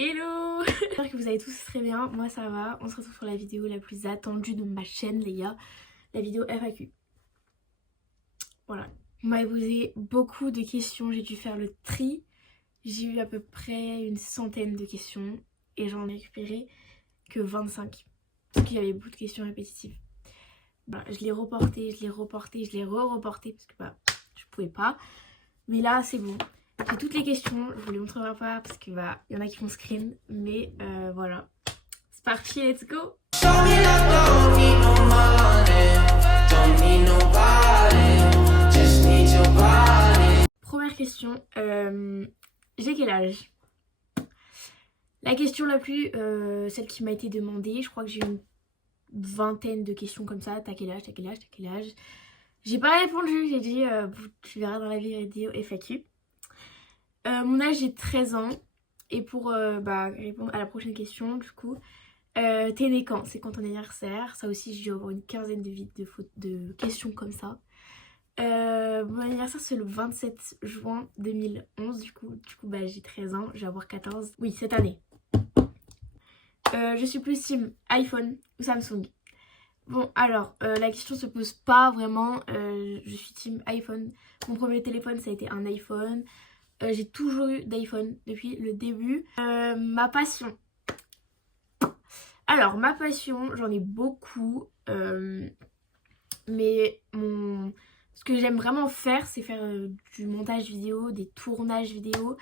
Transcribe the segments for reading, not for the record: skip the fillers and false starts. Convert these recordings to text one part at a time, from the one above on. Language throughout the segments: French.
Hello. J'espère que vous allez tous très bien, moi ça va. On se retrouve pour la vidéo la plus attendue de ma chaîne les gars, la vidéo FAQ. Voilà, vous m'avez posé beaucoup de questions, j'ai dû faire le tri. J'ai eu à peu près une centaine de questions et j'en ai récupéré que 25. Parce qu'il y avait beaucoup de questions répétitives. Voilà, je l'ai reporté, je l'ai reporté, je l'ai re-reporté parce que je pouvais pas. Mais là c'est bon. J'ai toutes les questions, je vous les montrerai pas parce que y en a qui font screen, mais voilà. C'est parti, let's go. Première question, j'ai quel âge? La question la plus, celle qui m'a été demandée, je crois que j'ai une vingtaine de questions comme ça. T'as quel âge? T'as quel âge? T'as quel âge? J'ai pas répondu, j'ai dit, tu verras dans la vidéo FAQ. Mon âge j'ai 13 ans. Et pour répondre à la prochaine question du coup, t'es né quand? C'est quand ton anniversaire? Ça aussi j'ai dû avoir une quinzaine de questions comme ça. Mon anniversaire c'est le 27 juin 2011 du coup j'ai 13 ans, je vais avoir 14. Oui, cette année. Je suis plus team iPhone ou Samsung. Bon alors, la question se pose pas vraiment, je suis team iPhone. Mon premier téléphone ça a été un iPhone. J'ai toujours eu d'iPhone depuis le début. Ma passion. Alors ma passion, j'en ai beaucoup. Mais ce que j'aime vraiment faire, c'est faire du montage vidéo, des tournages vidéo,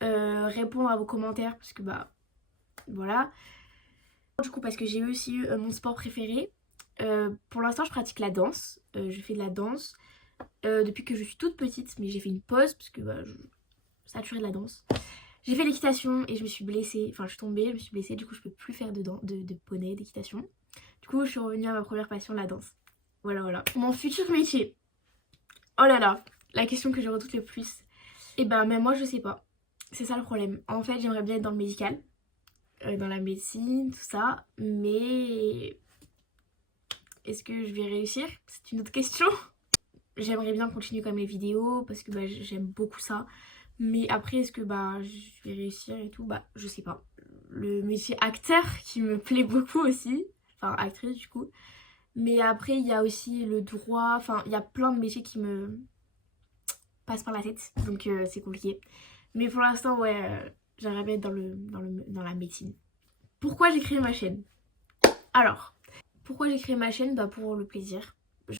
répondre à vos commentaires parce que voilà. Du coup parce que j'ai aussi eu mon sport préféré. Pour l'instant je pratique la danse. Je fais de la danse depuis que je suis toute petite, mais j'ai fait une pause parce que je saturée de la danse. J'ai fait l'équitation et je me suis blessée, enfin je suis tombée, je me suis blessée, du coup je peux plus faire de poney, d'équitation. Du coup je suis revenue à ma première passion, la danse. Voilà. Mon futur métier. Oh là là, la question que je retourne le plus. Et même moi je sais pas. C'est ça le problème. En fait j'aimerais bien être dans le médical, dans la médecine, tout ça. Mais est-ce que je vais réussir? C'est une autre question. J'aimerais bien continuer comme les vidéos parce que j'aime beaucoup ça. Mais après est-ce que je vais réussir et tout, je sais pas. Le métier acteur qui me plaît beaucoup aussi. Enfin actrice du coup. Mais après il y a aussi le droit. Enfin il y a plein de métiers qui me passent par la tête. Donc c'est compliqué. Mais pour l'instant ouais, j'aimerais bien être dans la médecine. Pourquoi j'ai créé ma chaîne? Alors, pourquoi j'ai créé ma chaîne? Pour le plaisir.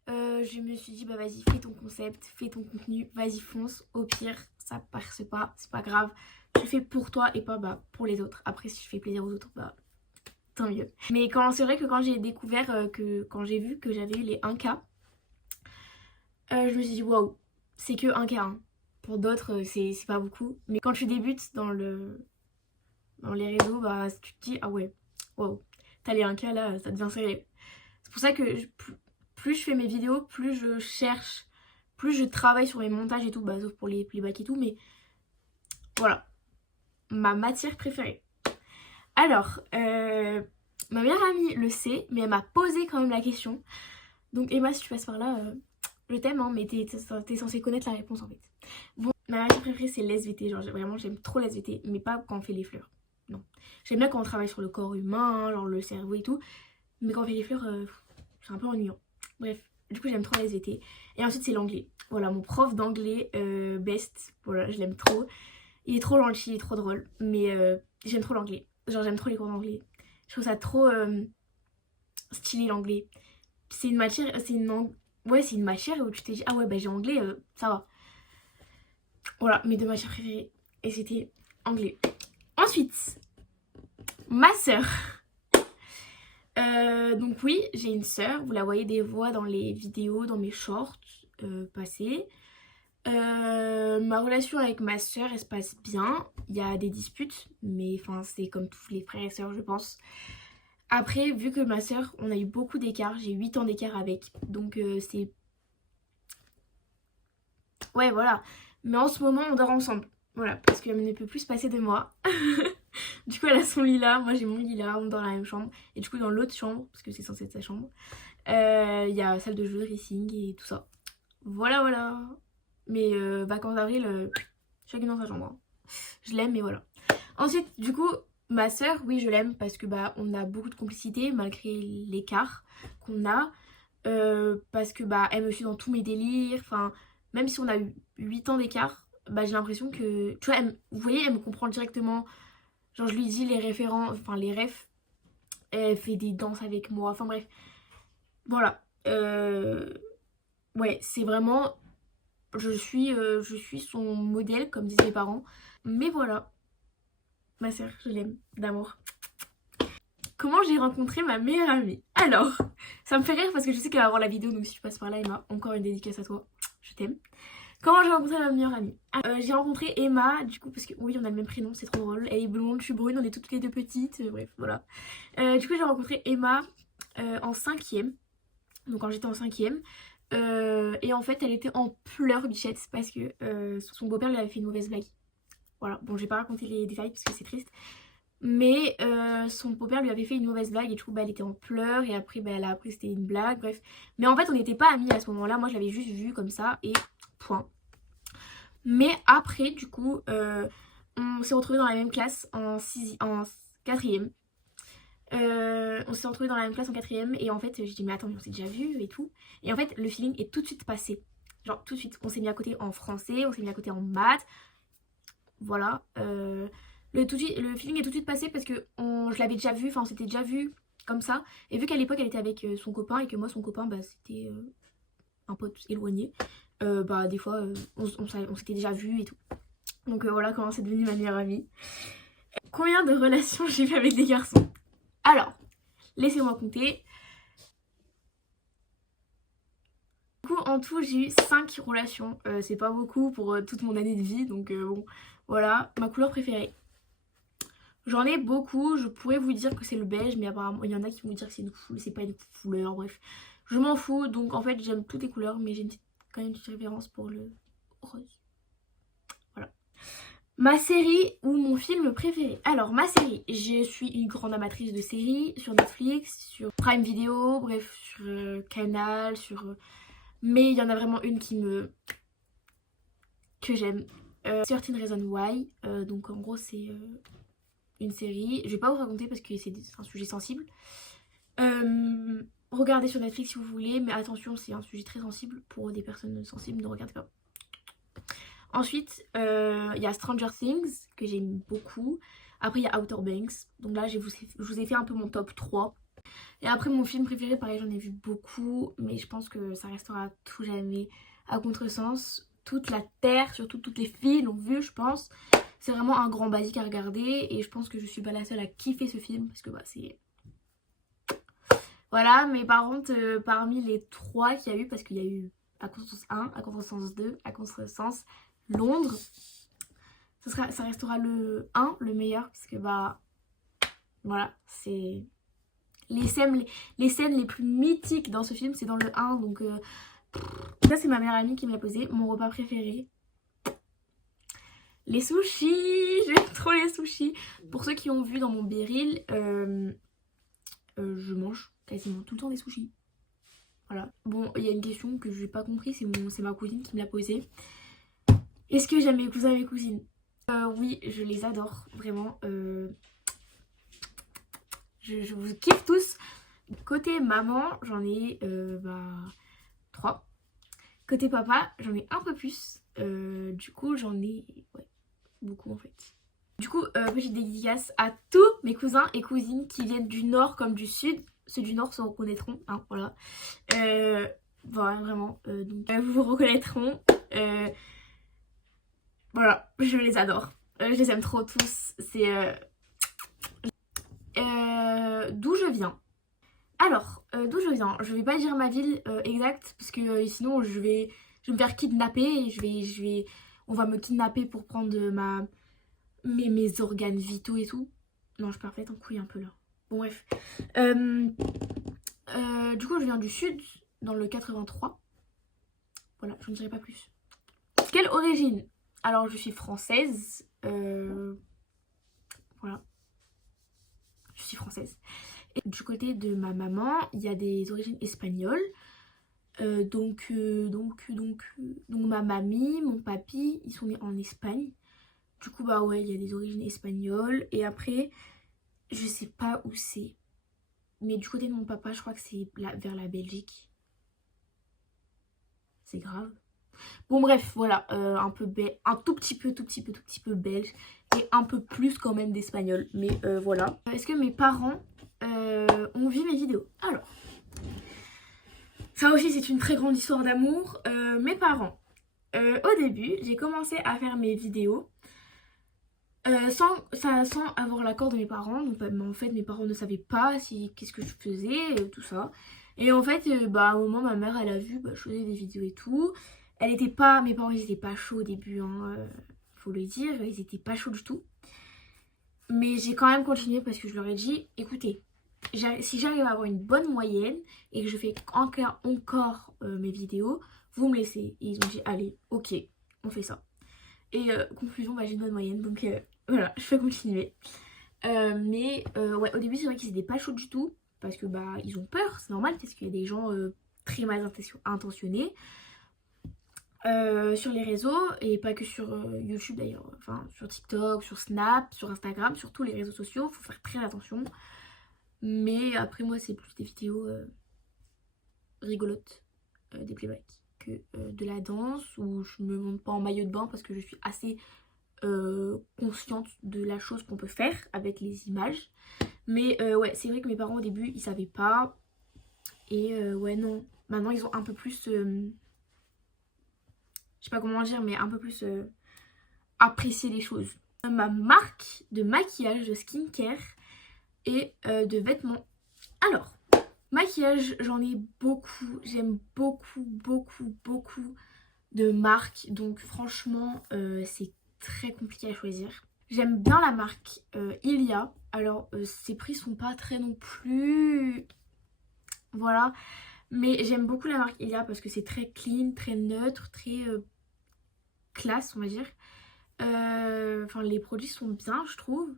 Je me suis dit vas-y fais ton concept, fais ton contenu, vas-y fonce, au pire ça passe pas, c'est pas grave, je fais pour toi et pas pour les autres. Après si je fais plaisir aux autres tant mieux. Mais c'est vrai que quand j'ai découvert quand j'ai vu que j'avais eu les 1K, je me suis dit waouh, c'est que 1K hein. Pour d'autres c'est pas beaucoup, mais quand tu débutes dans les réseaux tu te dis ah ouais waouh, t'as les 1K là, ça devient sérieux. C'est pour ça que plus je fais mes vidéos, plus je cherche, plus je travaille sur mes montages et tout, sauf pour les playbacks et tout, mais voilà, ma matière préférée. Alors, ma meilleure amie le sait, mais elle m'a posé quand même la question. Donc Emma, si tu passes par là, je t'aime, hein, mais t'es censée connaître la réponse en fait. Bon, ma matière préférée c'est l'SVT, genre vraiment j'aime trop l'SVT, mais pas quand on fait les fleurs, non. J'aime bien quand on travaille sur le corps humain, genre le cerveau et tout, mais quand on fait les fleurs, c'est un peu ennuyant. Bref, du coup j'aime trop la SVT. Et ensuite c'est l'anglais. Voilà, mon prof d'anglais best, voilà, je l'aime trop. Il est trop gentil, il est trop drôle, mais j'aime trop l'anglais. Genre j'aime trop les cours d'anglais. Je trouve ça trop stylé l'anglais. C'est une matière, ouais c'est une matière où tu te dis ah ouais j'ai anglais, ça va. Voilà, mes deux matières préférées. Et c'était anglais. Ensuite, ma sœur. Donc oui, j'ai une sœur, vous la voyez des fois dans les vidéos, dans mes shorts passés. Ma relation avec ma sœur, elle se passe bien. Il y a des disputes, mais c'est comme tous les frères et sœurs, je pense. Après, vu que ma sœur, on a eu beaucoup d'écart, j'ai 8 ans d'écart avec, donc c'est... Ouais, voilà. Mais en ce moment, on dort ensemble. Voilà, parce qu'elle ne peut plus se passer de moi. Du coup elle a son lit là, moi j'ai mon lit là, on dort dans la même chambre. Et du coup dans l'autre chambre, parce que c'est censé être sa chambre, il y a salle de jeu, racing et tout ça. Voilà. Mais vacances d'avril, chacune dans sa chambre hein. Je l'aime mais voilà. Ensuite, du coup, ma soeur, oui, je l'aime parce que bah on a beaucoup de complicité malgré l'écart qu'on a. Parce que bah elle me suit dans tous mes délires. Enfin, même si on a eu 8 ans d'écart, bah j'ai l'impression que. Tu vois, vous voyez, elle me comprend directement. Genre, je lui dis les référents, enfin les refs. Elle fait des danses avec moi. Enfin bref. Voilà. Ouais, c'est vraiment. Je suis son modèle, comme disent mes parents. Mais voilà, ma soeur, je l'aime d'amour. Comment j'ai rencontré ma meilleure amie? Alors, ça me fait rire parce que je sais qu'elle va voir la vidéo, donc si tu passes par là, Emma, encore une dédicace à toi. Je t'aime. Comment j'ai rencontré ma meilleure amie? J'ai rencontré Emma, du coup, parce que oui, on a le même prénom, c'est trop drôle. Elle est blonde, je suis brune, on est toutes les deux petites, bref, voilà. Du coup, j'ai rencontré Emma en cinquième, donc quand j'étais en cinquième. Et en fait, elle était en pleurs, bichette, parce que son beau-père lui avait fait une mauvaise blague. Voilà, bon, je vais pas raconter les détails parce que c'est triste. Mais son beau-père lui avait fait une mauvaise blague et du coup bah, elle était en pleurs et après bah, elle a appris que c'était une blague, bref. Mais en fait on n'était pas amis à ce moment-là, moi je l'avais juste vue comme ça et point. Mais après du coup on s'est retrouvés dans la même classe en quatrième. On s'est retrouvés dans la même classe en quatrième et en fait j'ai dit mais attends mais on s'est déjà vu et tout. Et en fait le feeling est tout de suite passé. Genre tout de suite on s'est mis à côté en français, on s'est mis à côté en maths. Voilà. Le feeling est tout de suite passé parce que je l'avais déjà vu, enfin on s'était déjà vu comme ça. Et vu qu'à l'époque elle était avec son copain et que moi son copain bah, c'était un pote éloigné, bah des fois on s'était déjà vu et tout. Donc voilà comment c'est devenu ma meilleure amie. Combien de relations j'ai fait avec des garçons? Alors, laissez-moi compter. Du coup en tout j'ai eu 5 relations. C'est pas beaucoup pour toute mon année de vie donc bon voilà. Ma couleur préférée. J'en ai beaucoup, je pourrais vous dire que c'est le beige, mais apparemment il y en a qui vont dire que c'est pas une couleur, bref. Je m'en fous, donc en fait j'aime toutes les couleurs, mais j'ai quand même une petite référence pour le rose. Voilà. Ma série ou mon film préféré. Alors ma série, je suis une grande amatrice de séries sur Netflix, sur Prime Video, bref, sur Canal, mais il y en a vraiment une que j'aime. 13 Reasons Why, donc en gros c'est une série. Je vais pas vous raconter parce que c'est un sujet sensible. Regardez sur Netflix si vous voulez, mais attention, c'est un sujet très sensible pour des personnes sensibles, ne regardez pas. Ensuite, il y a Stranger Things que j'aime beaucoup. Après, il y a Outer Banks. Donc là, je vous ai fait un peu mon top 3. Et après, mon film préféré, pareil, j'en ai vu beaucoup, mais je pense que ça restera tout jamais à Contresens. Toute la Terre, surtout toutes les filles l'ont vu, je pense. C'est vraiment un grand basique à regarder et je pense que je suis pas la seule à kiffer ce film parce que bah c'est... Voilà, mais par contre, parmi les 3 qu'il y a eu, parce qu'il y a eu à Contresens 1, à Contresens 2, à Contresens Londres, ça restera le 1, le meilleur, parce que bah voilà, c'est... Les scènes les plus mythiques dans ce film, c'est dans le 1, donc... Ça, c'est ma meilleure amie qui me l'a posé, mon repas préféré. Les sushis, j'aime trop les sushis. Pour ceux qui ont vu dans mon Biril, je mange quasiment tout le temps des sushis. Voilà. Bon, il y a une question que je n'ai pas compris, c'est ma cousine qui me l'a posée. Est-ce que j'aime mes cousins et mes cousines? Oui, je les adore, vraiment. Je vous kiffe tous. Côté maman, j'en ai 3. Côté papa, j'en ai un peu plus. Du coup, j'en ai beaucoup en fait. Du coup, petite dédicace à tous mes cousins et cousines qui viennent du nord comme du sud. Ceux du nord se reconnaîtront, hein, voilà. Voilà, vraiment. Donc, vous vous reconnaîtront. Voilà, je les adore. Je les aime trop tous. C'est... d'où je viens. Alors, d'où je viens? Je vais pas dire ma ville exacte parce que sinon je vais me faire kidnapper et on va me kidnapper pour prendre mes organes vitaux et tout. Non, je pars peut-être en couille un peu là. Bon bref. Du coup, je viens du sud, dans le 83. Voilà, je ne dirai pas plus. Quelle origine? Alors, je suis française. Voilà. Je suis française. Et du côté de ma maman, il y a des origines espagnoles. Donc ma mamie, mon papy, ils sont nés en Espagne. Du coup bah ouais, il y a des origines espagnoles. Et après, je sais pas où c'est. Mais du côté de mon papa, je crois que c'est vers la Belgique. C'est grave. Bon bref, voilà, un tout petit peu belge et un peu plus quand même d'espagnol. Mais voilà. Est-ce que mes parents ont vu mes vidéos? Alors, ça aussi c'est une très grande histoire d'amour. Mes parents, au début, j'ai commencé à faire mes vidéos sans avoir l'accord de mes parents. Donc en fait, mes parents ne savaient pas qu'est-ce que je faisais, tout ça. Et en fait, à un moment, ma mère, elle a vu, je faisais des vidéos et tout. Mes parents, ils étaient pas chauds au début, hein, faut le dire, ils étaient pas chauds du tout. Mais j'ai quand même continué parce que je leur ai dit, écoutez, si j'arrive à avoir une bonne moyenne et que je fais encore mes vidéos, vous me laissez. Et ils ont dit, allez, ok, on fait ça. Et conclusion, j'ai une bonne moyenne, donc voilà, je vais continuer. Ouais, au début, c'est vrai qu'ils étaient pas chauds du tout, parce que ils ont peur, c'est normal, parce qu'il y a des gens très mal intentionnés sur les réseaux, et pas que sur YouTube d'ailleurs, enfin sur TikTok, sur Snap, sur Instagram, sur tous les réseaux sociaux, faut faire très attention. Mais après, moi, c'est plus des vidéos rigolotes, des playbacks, que de la danse, où je me monte pas en maillot de bain parce que je suis assez consciente de la chose qu'on peut faire avec les images. Mais ouais, c'est vrai que mes parents au début ils savaient pas. Et ouais, non, maintenant ils ont un peu plus je sais pas comment dire, mais un peu plus apprécié les choses. Ma marque de maquillage, de skincare et de vêtements. Alors, maquillage, j'en ai beaucoup. J'aime beaucoup de marques. Donc franchement, c'est très compliqué à choisir. J'aime bien la marque Ilia. Alors, ses prix sont pas très non plus... Voilà. Mais j'aime beaucoup la marque Ilia parce que c'est très clean, très neutre, très classe, on va dire. Enfin, les produits sont bien, je trouve.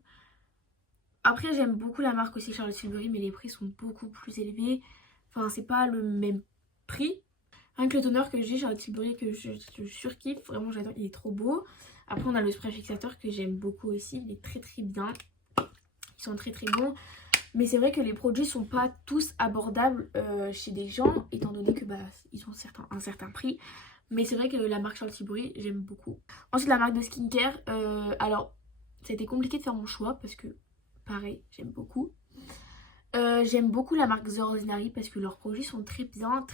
Après, j'aime beaucoup la marque aussi Charlotte Tilbury, mais les prix sont beaucoup plus élevés. Enfin, c'est pas le même prix. Rien que le toner que j'ai, Charlotte Tilbury, que je surkiffe, vraiment j'adore, il est trop beau. Après, on a le spray fixateur que j'aime beaucoup aussi, il est très bien. Ils sont très bons. Mais c'est vrai que les produits sont pas tous abordables chez des gens, étant donné que ils ont un certain prix. Mais c'est vrai que la marque Charlotte Tilbury, j'aime beaucoup. Ensuite, la marque de skincare, alors, ça a été compliqué de faire mon choix parce que, pareil, j'aime beaucoup. J'aime beaucoup la marque The Ordinary parce que leurs produits sont très bien,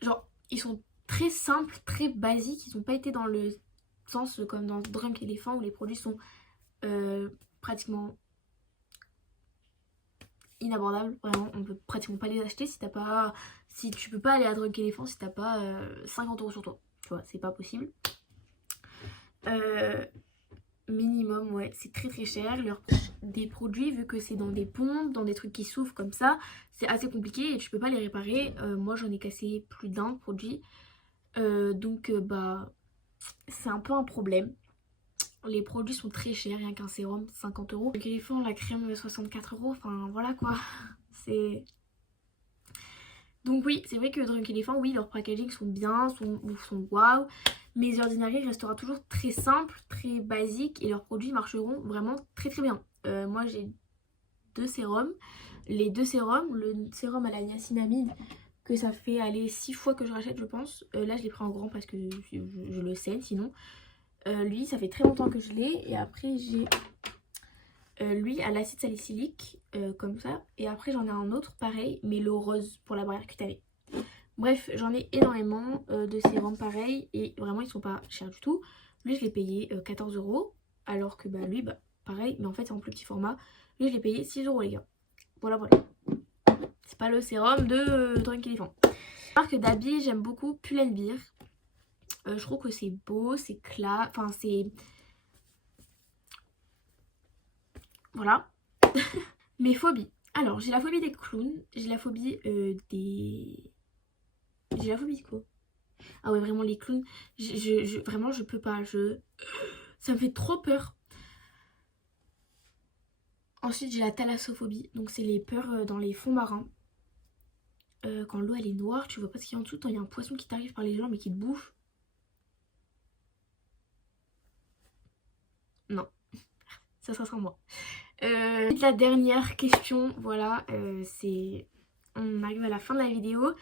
genre, ils sont très simples, très basiques. Ils n'ont pas été dans le sens comme dans Drunk Elephant où les produits sont pratiquement inabordables. Vraiment, on peut pratiquement pas les acheter si tu peux pas aller à Drunk Elephant si t'as pas 50 € sur toi. Tu vois, c'est pas possible. Minimum, ouais, c'est très cher. Des produits, vu que c'est dans des pompes, dans des trucs qui s'ouvrent comme ça, c'est assez compliqué et tu peux pas les réparer. Moi, j'en ai cassé plus d'un produit. Donc, c'est un peu un problème. Les produits sont très chers, rien qu'un sérum, 50 €. Le Éléphant, la crème, 64 €. Enfin, voilà quoi. C'est... Donc oui, c'est vrai que Drunk Elephant, oui, leurs packaging sont bien, sont waouh. Mais The Ordinary restera toujours très simple, très basique et leurs produits marcheront vraiment très bien. Moi j'ai 2 sérums. Les 2 sérums, le sérum à la niacinamide que ça fait aller 6 fois que je rachète je pense. Là je l'ai pris en grand parce que je le sais sinon. Lui ça fait très longtemps que je l'ai et après j'ai lui à l'acide salicylique comme ça et après j'en ai un autre pareil mais le rose pour la barrière cutanée. Bref, j'en ai énormément de sérums pareils et vraiment ils sont pas chers du tout. Lui je l'ai payé 14 € alors que lui pareil mais en fait c'est en plus petit format. Lui je l'ai payé 6 € les gars. Voilà. C'est pas le sérum de Drunk Elephant. La marque d'habits j'aime beaucoup Pull&Bear. Je trouve que c'est beau, c'est classe, enfin c'est... Voilà. Mes phobies. Alors j'ai la phobie des clowns, j'ai la phobie des... J'ai la phobie de quoi? Ah ouais, vraiment, les clowns, vraiment, je peux pas. Ça me fait trop peur. Ensuite, j'ai la thalassophobie. Donc, c'est les peurs dans les fonds marins. Quand l'eau, elle est noire, tu vois pas ce qu'il y a en dessous. Quand il y a un poisson qui t'arrive par les jambes et qui te bouffe. Non, ça sera sans moi. La dernière question, voilà, on arrive à la fin de la vidéo.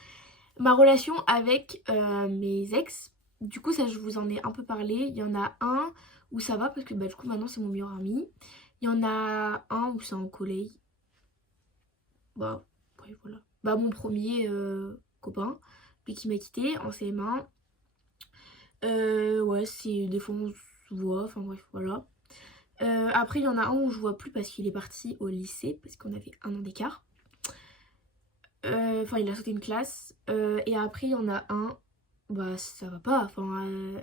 Ma relation avec mes ex, du coup ça je vous en ai un peu parlé. Il y en a un où ça va parce que bah, du coup maintenant c'est mon meilleur ami. Il y en a un où c'est en collège. Bah, ouais, voilà. Bah mon premier copain, lui qui m'a quitté en CM1. Ouais, c'est des fois on se voit, enfin bref, voilà. Après il y en a un où je vois plus parce qu'il est parti au lycée, parce qu'on avait 1 an d'écart. Enfin il a sauté une classe. Et après il y en a un, bah ça va pas, enfin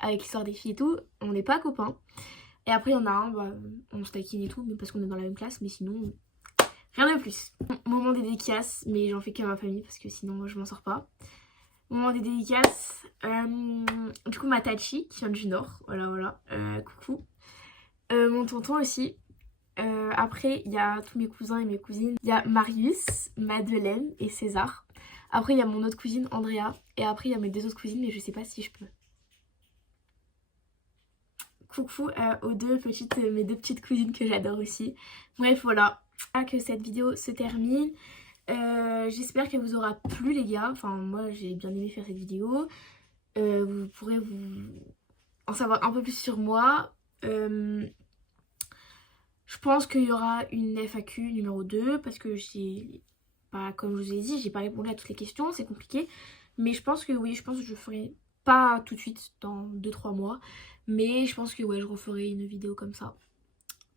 avec l'histoire des filles et tout, on n'est pas copains. Et après il y en a un, bah, on se taquine et tout, mais parce qu'on est dans la même classe, mais sinon rien de plus. Moment des dédicaces, mais j'en fais qu'à ma famille parce que sinon je m'en sors pas. Moment des dédicaces, du coup ma Tachi qui vient du Nord, voilà, coucou. Mon tonton aussi. Après il y a tous mes cousins et mes cousines. Il y a Marius, Madeleine et César. Après il y a mon autre cousine Andrea. Et après il y a mes 2 autres cousines mais je sais pas si je peux. Coucou mes 2 petites cousines que j'adore aussi. Bref voilà, que cette vidéo se termine. J'espère qu'elle vous aura plu les gars. Enfin moi j'ai bien aimé faire cette vidéo. Vous pourrez en savoir un peu plus sur moi. Je pense qu'il y aura une FAQ numéro 2 parce que comme je vous ai dit, j'ai pas répondu à toutes les questions, c'est compliqué. Mais je pense que oui, je pense que je ferai pas tout de suite dans 2-3 mois. Mais je pense que ouais, je referai une vidéo comme ça.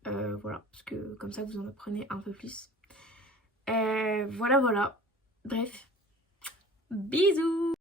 Voilà, parce que comme ça vous en apprenez un peu plus. Voilà. Bref, bisous!